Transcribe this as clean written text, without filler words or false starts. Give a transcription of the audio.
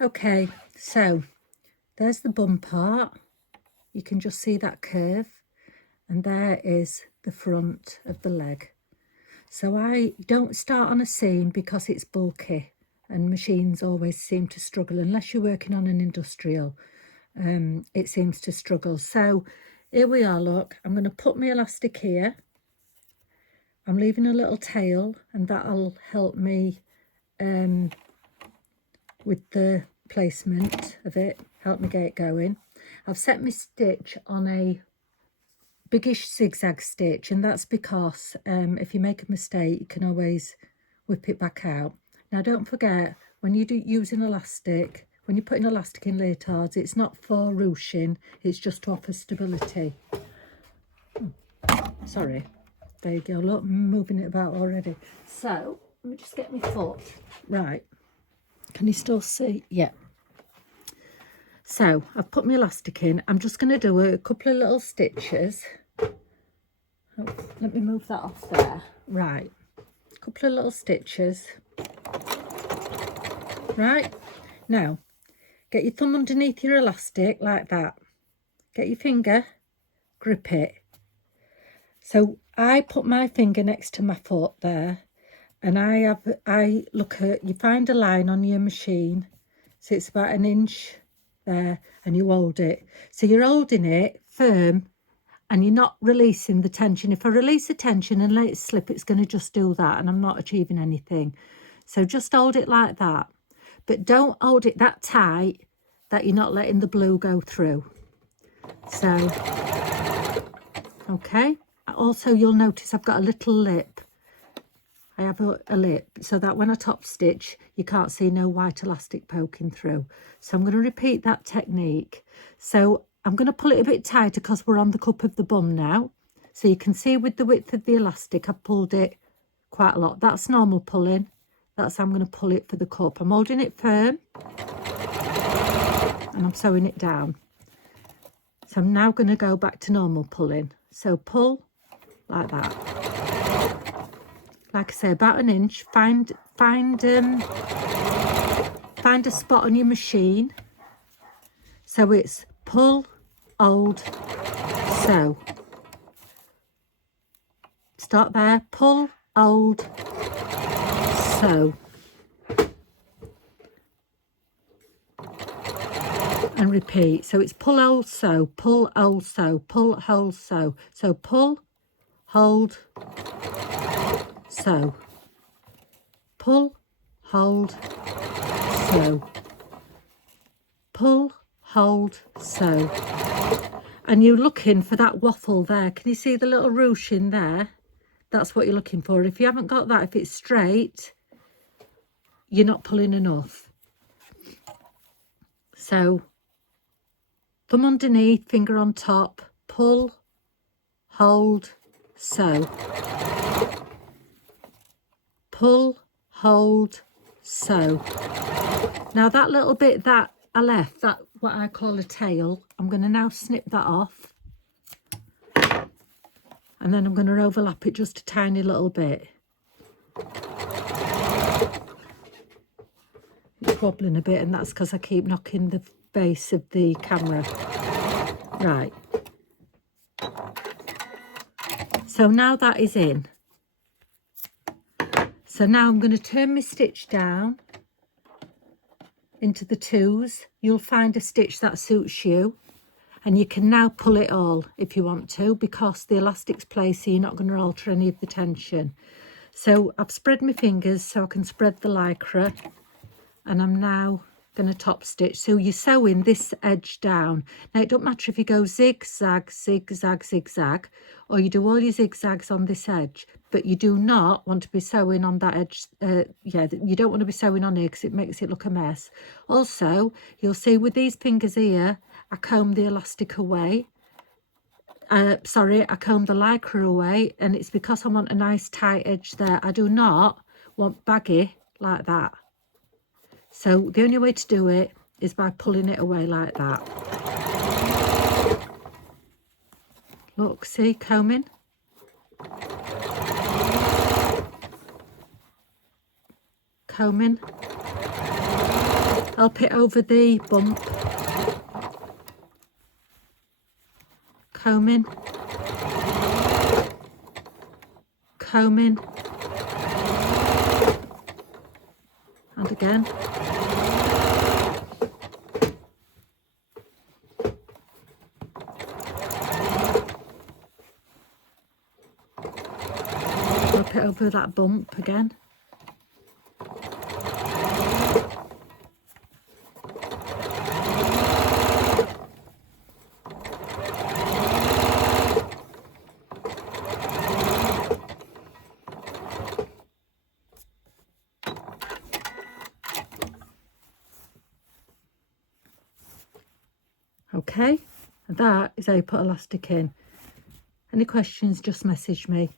Okay, so there's the bum part. You can just see that curve, and there is the front of the leg. So I don't start on a seam because it's bulky, and machines always seem to struggle unless you're working on an industrial. It seems to struggle. So here we are, look, I'm going to put my elastic here. I'm leaving a little tail, and that'll help me with the placement of it, help me get it going. I've set my stitch on a biggish zigzag stitch, and that's because if you make a mistake you can always whip it back out. Now don't forget, when you do use an elastic, when you're putting elastic in leotards, it's not for ruching, it's just to offer stability. Sorry, there you go, look, I'm moving it about already. So let me just get my foot right. Can you still see? Yeah. So I've put my elastic in. I'm just going to do a couple of little stitches. Oh, let me move that off there. Right, a couple of little stitches. Right, now get your thumb underneath your elastic like that. Get your finger, grip it. So I put my finger next to my foot there, and I look at, you find a line on your machine, so it's about 1 inch there, and you hold it. So you're holding it firm and you're not releasing the tension. If I release the tension and let it slip, it's going to just do that, and I'm not achieving anything. So just hold it like that, but don't hold it that tight that you're not letting the blue go through. So, okay. Also, you'll notice I've got a little lip. I have a lip so that when I top stitch, you can't see no white elastic poking through. So I'm going to repeat that technique. So I'm going to pull it a bit tighter because we're on the cup of the bum now. So you can see with the width of the elastic, I've pulled it quite a lot. That's normal pulling. That's how I'm going to pull it for the cup. I'm holding it firm and I'm sewing it down. So I'm now going to go back to normal pulling. So pull like that. Like I say, about 1 inch. Find a spot on your machine. So it's pull, hold, sew. Start there. Pull, hold, sew. And repeat. So it's pull, hold, sew, pull, hold, sew, pull, hold, sew. So pull, hold, sew, pull, hold, sew, pull, hold, sew. And you're looking for that waffle there. Can you see the little ruche in there? That's what you're looking for. If you haven't got that, if it's straight, you're not pulling enough. So thumb underneath, finger on top, pull, hold, sew. Pull, hold, sew. Now that little bit that I left, that what I call a tail, I'm going to now snip that off. And then I'm going to overlap it just a tiny little bit. It's wobbling a bit, and that's because I keep knocking the base of the camera. Right. So now that is in. So now I'm going to turn my stitch down into the 2s. You'll find a stitch that suits you, and you can now pull it all if you want to, because the elastic's placed, so you're not going to alter any of the tension. So I've spread my fingers so I can spread the Lycra, and I'm now going to top stitch. So you're sewing this edge down. Now it don't matter if you go zigzag, zigzag, zigzag, or you do all your zigzags on this edge, but you do not want to be sewing on that edge. You don't want to be sewing on here because it makes it look a mess. Also, you'll see with these fingers here, I comb the elastic away. I comb the Lycra away, and it's because I want a nice tight edge there. I do not want baggy like that. So the only way to do it is by pulling it away like that. Look, see, combing. Combing. help it over the bump, combing, combing, and again. Help it over that bump again. Okay, and that is how you put elastic in. Any questions, just message me.